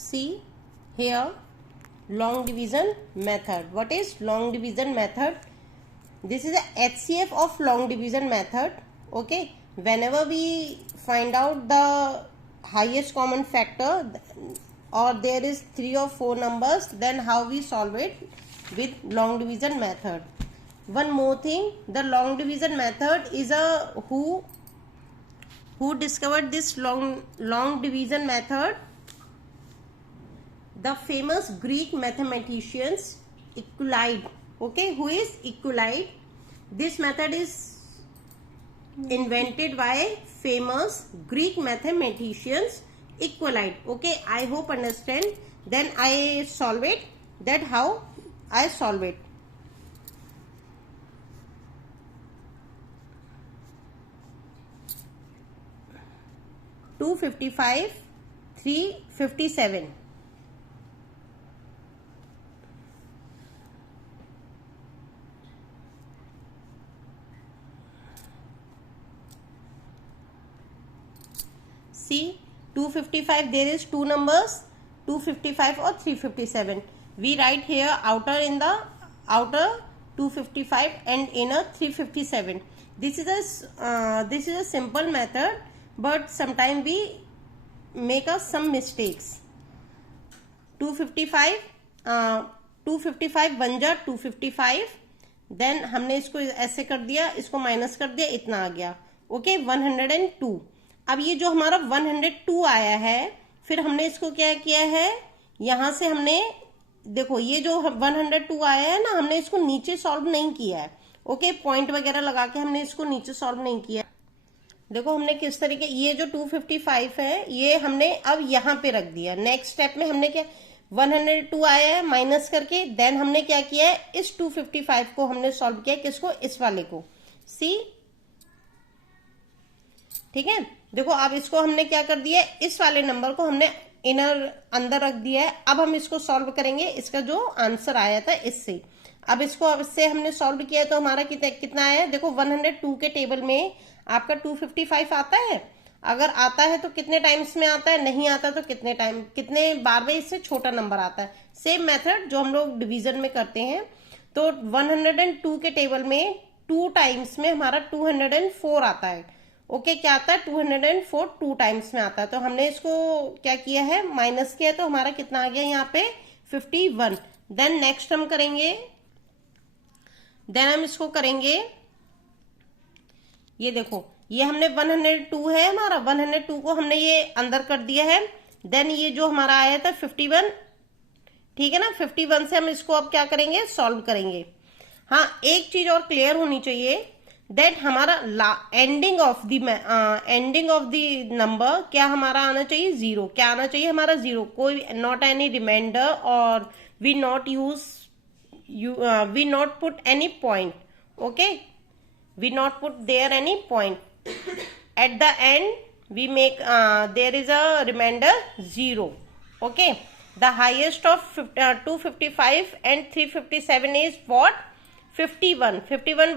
See here, long division method. What is long division method? This is a HCF of long division method. Okay, whenever we find out the highest common factor or there is 3 or 4 numbers, then how we solve it with long division method. One more thing, the long division method is a who discovered this long division method? The famous Greek mathematicians Euclid. Okay, who is Euclid? This method is invented by famous Greek mathematicians Euclid. Okay, I hope understand. Then I solve it. That how I solve it. Two 55, 357. See, 255, there is 2 numbers, 255 or 357. We write here outer in the outer 255 and inner 357. This is a simple method, but sometimes we make some mistakes. 255 बन जा 255, then हमने इसको ऐसे कर दिया, इसको minus कर दिया, इतना आ गया. ओके, 102. अब ये जो हमारा 102 आया है, फिर हमने इसको क्या किया है, यहां से हमने देखो ये जो 102 आया है ना, हमने इसको नीचे सॉल्व नहीं किया है. ओके, पॉइंट वगैरह लगा के हमने इसको नीचे सॉल्व नहीं किया. देखो हमने किस तरीके, ये जो 255 है ये हमने अब यहाँ पे रख दिया. नेक्स्ट स्टेप में हमने क्या, 102 आया है माइनस करके, देन हमने क्या किया है, इस 255 को हमने सॉल्व किया. किसको, इस वाले को. सी, ठीक है. देखो अब इसको हमने क्या कर दिया, इस वाले नंबर को हमने इनर अंदर रख दिया है. अब हम इसको सॉल्व करेंगे, इसका जो आंसर आया था इससे. अब इसको अब इससे हमने सॉल्व किया तो हमारा कितना आया. देखो 102 के टेबल में आपका 255 आता है. अगर आता है तो कितने टाइम्स में आता है, नहीं आता तो कितने बार में इससे छोटा नंबर आता है. सेम मेथड जो हम लोग डिवीजन में करते हैं. तो 102 के टेबल में 2 टाइम्स में हमारा 204 आता है. ओके, क्या आता है, 204 2 टाइम्स में आता है. तो हमने इसको क्या किया है, माइनस किया, तो हमारा कितना आ गया यहाँ पे 51. देन नेक्स्ट हम करेंगे, देन हम इसको करेंगे, ये देखो ये हमने 102 है हमारा, 102 को हमने ये अंदर कर दिया है. देन ये जो हमारा आया था 51, ठीक है ना. 51 से हम इसको अब क्या करेंगे, सॉल्व करेंगे. हाँ, एक चीज और क्लियर होनी चाहिए, दैट हमारा एंडिंग ऑफ द नंबर क्या हमारा आना चाहिए, 0. क्या आना चाहिए हमारा, 0. कोई नॉट एनी रिमाइंडर और we not put any point. Okay, we not put there any point. At the end we make there is a remainder 0. Okay, the highest of 255 and 357 is what, 51.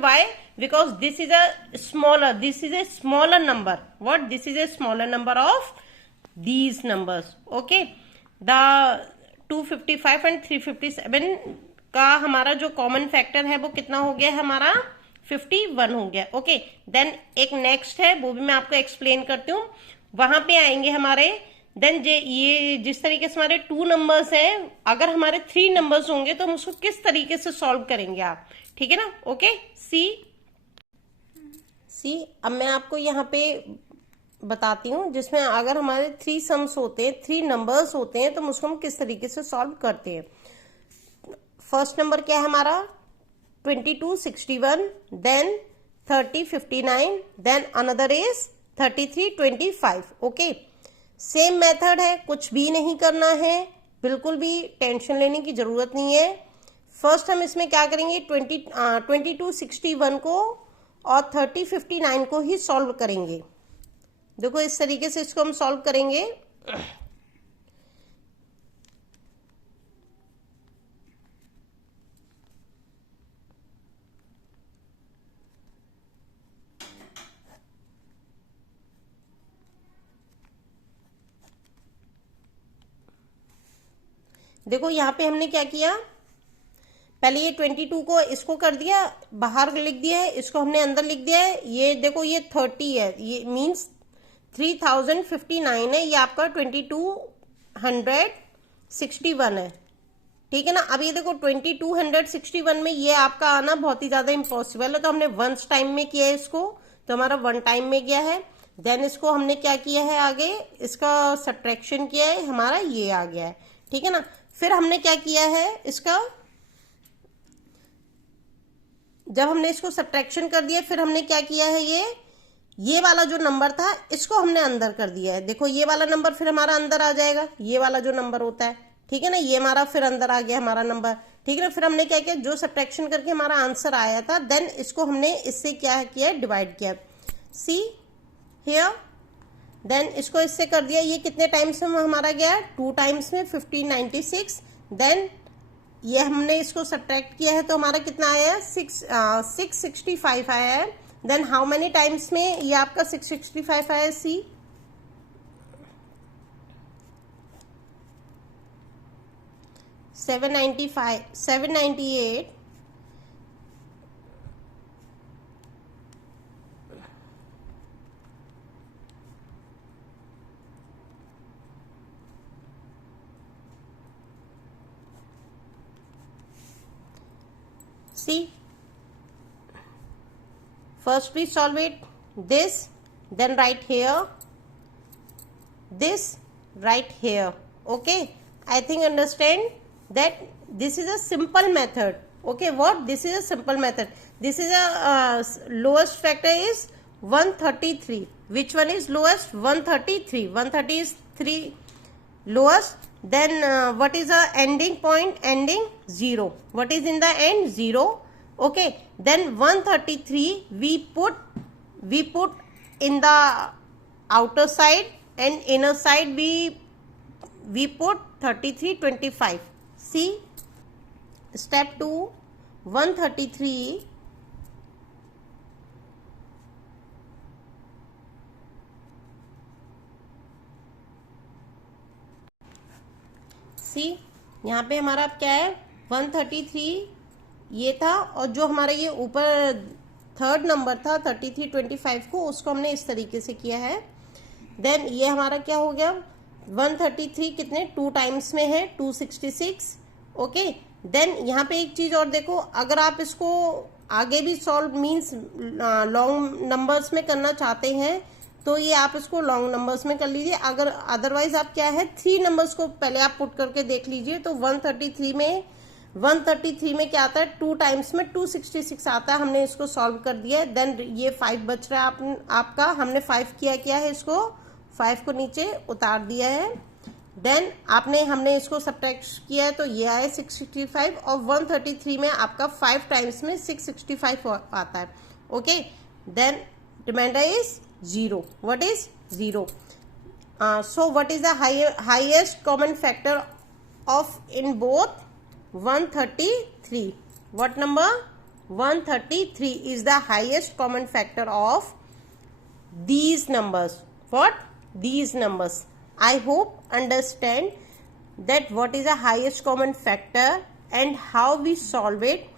Why? Because this is a smaller number. What, this is a smaller number of these numbers. Okay, the 255 and 357 का हमारा जो common factor है वो कितना हो गया हमारा, 51 हो गया. ओके, देन एक नेक्स्ट है, वो भी मैं आपको एक्सप्लेन करती हूँ. वहां पे आएंगे हमारे, देन ये जिस तरीके से हमारे 2 नंबर्स हैं, अगर हमारे 3 नंबर्स होंगे तो हम उसको किस तरीके से सॉल्व करेंगे आप, ठीक है ना. ओके, सी अब मैं आपको यहाँ पे बताती हूँ, जिसमें अगर हमारे 3 सम्स होते हैं, 3 नंबर्स होते हैं, तो उसको हम किस तरीके से सॉल्व करते हैं. फर्स्ट नंबर क्या है हमारा, 2261, then 3059, then another is 3325. Okay, same method है, कुछ भी नहीं करना है, बिल्कुल भी टेंशन लेने की जरूरत नहीं है. फर्स्ट हम इसमें क्या करेंगे, 2261 को और 3059 को ही सॉल्व करेंगे. देखो इस तरीके से इसको हम सॉल्व करेंगे. देखो यहाँ पे हमने क्या किया, पहले ये 22 को इसको कर दिया, बाहर लिख दिया है, इसको हमने अंदर लिख दिया है। ये देखो ये 30 है, ये मीन्स 3059 है, ये आपका 2261 है, ठीक है ना। अब ये देखो 2261 में ये आपका आना बहुत ही ज्यादा इम्पॉसिबल है, तो हमने वंस टाइम में किया है इसको, तो हमारा 1 टाइम में गया है। देन इसको हमने क्या किया है, आगे इसका सब्ट्रैक्शन किया है, हमारा ये आ गया है, ठीक है ना। फिर हमने क्या किया है, इसका जब हमने इसको सब्ट्रैक्शन कर दिया, फिर हमने क्या किया है, ये वाला जो नंबर था इसको हमने अंदर कर दिया है। देखो ये वाला नंबर फिर हमारा अंदर आ जाएगा, ये वाला जो नंबर होता है, ठीक है ना, ये हमारा फिर अंदर आ गया हमारा नंबर, ठीक है ना। फिर हमने क्या किया, जो सब्ट्रैक्शन करके हमारा आंसर आया था, देन इसको हमने इससे क्या किया, डिवाइड किया, सी हियर। देन इसको इससे कर दिया, ये कितने टाइम्स में हमारा गया, 2 टाइम्स में 1596। देन ये हमने इसको सब्ट्रैक्ट किया है, तो हमारा कितना आया है, 665 आया है। देन हाउ मेनी टाइम्स में ये आपका 665 आया, सी 795 798 see, first we solve it this, then write here this, write here. Okay, I think understand that this is a simple method. Okay, what, this is a simple method. This is a lowest factor is 133. Which one is lowest? 133. 130 is 3 lowest. Then what is the ending point? Ending 0. What is in the end? 0. Okay, then 133 we put in the outer side, and inner side we put 3325. See, step 2, 133 सी, यहाँ पे हमारा क्या है, 133 ये था, और जो हमारा ये ऊपर थर्ड नंबर था 3325 को, उसको हमने इस तरीके से किया है। देन ये हमारा क्या हो गया, 133 कितने 2 टाइम्स में है, 266। ओके, देन यहाँ पे एक चीज और देखो, अगर आप इसको आगे भी सॉल्व मीन्स लॉन्ग नंबर्स में करना चाहते हैं, तो ये आप इसको लॉन्ग नंबर्स में कर लीजिए। अगर अदरवाइज आप क्या है, 3 नंबर्स को पहले आप पुट करके देख लीजिए, तो 133 में क्या आता है, 2 टाइम्स में 266 आता है। हमने इसको सॉल्व कर दिया है। देन ये 5 बच रहा है आपका, हमने 5 किया है, इसको 5 को नीचे उतार दिया है। देन हमने इसको सब्ट्रैक्ट किया है, तो ये आया 665, और 133 में आपका 5 टाइम्स में 665 आता है। Okay, then reminder is 0. What is 0? So what is the highest common factor of in both 133? What number? 133 is the highest common factor of these numbers. What? These numbers. I hope understand that what is the highest common factor and how we solve it.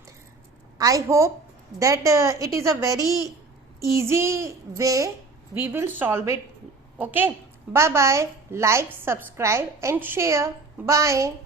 I hope that it is a very easy way we will solve it. Okay, bye bye, like, subscribe and share. Bye.